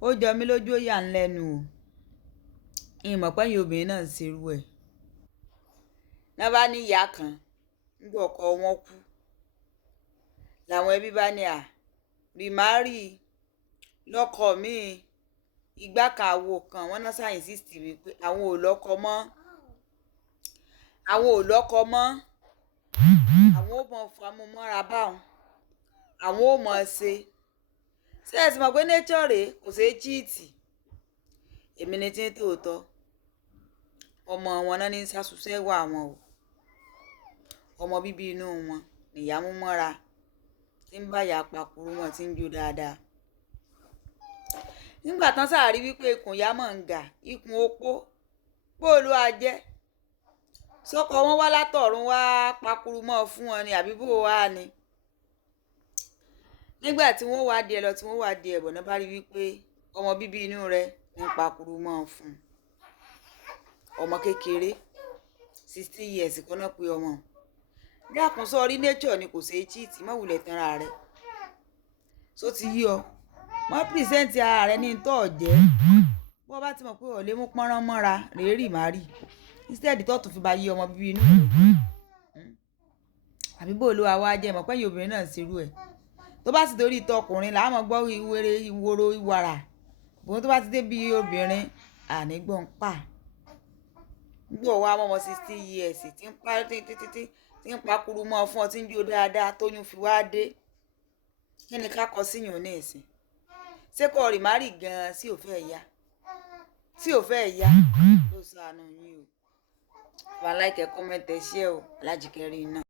ó jọ mí lójú ó yà ń lẹ́nu o ìmọ̀ pẹ́yìn obìnrin náà ń ṣerú ẹ̀ náà bá ní ìyá kan nígbà ọkọ wọn kú làwọn ẹbí bá ní rìmárì lọ́kọ míì ìgbà kan àwo kan wọ́n náà sáyẹ́nsìsì wípé àwọn ò lọ́kọ mọ́ àwọn ò mọ̀ famumọ́ra báwọn àwọn ò mọ̀ ṣe ẹ sì mọ̀ pé nature rèé kò ṣeé chíìtì èmi ni tí ń tòótọ́ ọmọ wọn náà ní sásùsẹ́ wà wọn o ọmọ bíbí inú wọn nìyá mú mọ́ra tí ń báyà pakuru wọn tí ń jó dáadáa nígbà tán sáàrí wípé ikùn ìyá mọ̀ ń gà ikùn opó bóòlù ajẹ́ sọ́kọ wọn wá látọ̀run wá pakuru mọ́ fún wọn ni àbí bó wá ni nígbà tí wọ́n wá díẹ̀ lọ tí wọ́n wá díẹ̀ bọ̀ náà bá rí wípé ọmọ bíbí inú rẹ̀ ń pakuru mọ́ fún ọmọ kékeré 16 years kan náà pé ọmọ dákun sọ rí nature ni kò ṣeé cheat má wulẹ̀ tanra rẹ̀ só ti yí ọ má pìrìsẹ́ǹtì ara rẹ̀ ní tọ́ ọ̀jẹ́ bó bá ti mọ̀ pé ò lè mú pọ́nrán mọ́ra rèé rì má rì instead tó tún fi ba yí ọmọ bíbí inú rẹ̀ àbí bó ló wá jẹ́ mọ̀ pẹ́yìn obìnrin náà ṣerú ẹ̀ tó bá sì torí tọkùnrin làá mọ̀ gbọ́ ìwéré ìwòrò ìwàrà bóun tó bá ti dé bí obìnrin ànígbọ̀n pa gbọ́ wa mọ́mọ́ 16 years tí ń pa títí tí ń pakuru mọ́ fún ọ tí ń jó dáadáa tóyún fi wá dé kí ni ká kọ síyàn ní ìsìn ṣé kò rì má rì gan-an sí ò fẹ́ yá ló sànù yín o wà láìkẹ́ kọ́mẹ́ntẹ̀ ṣẹ́ o Alájì Kẹrin náà.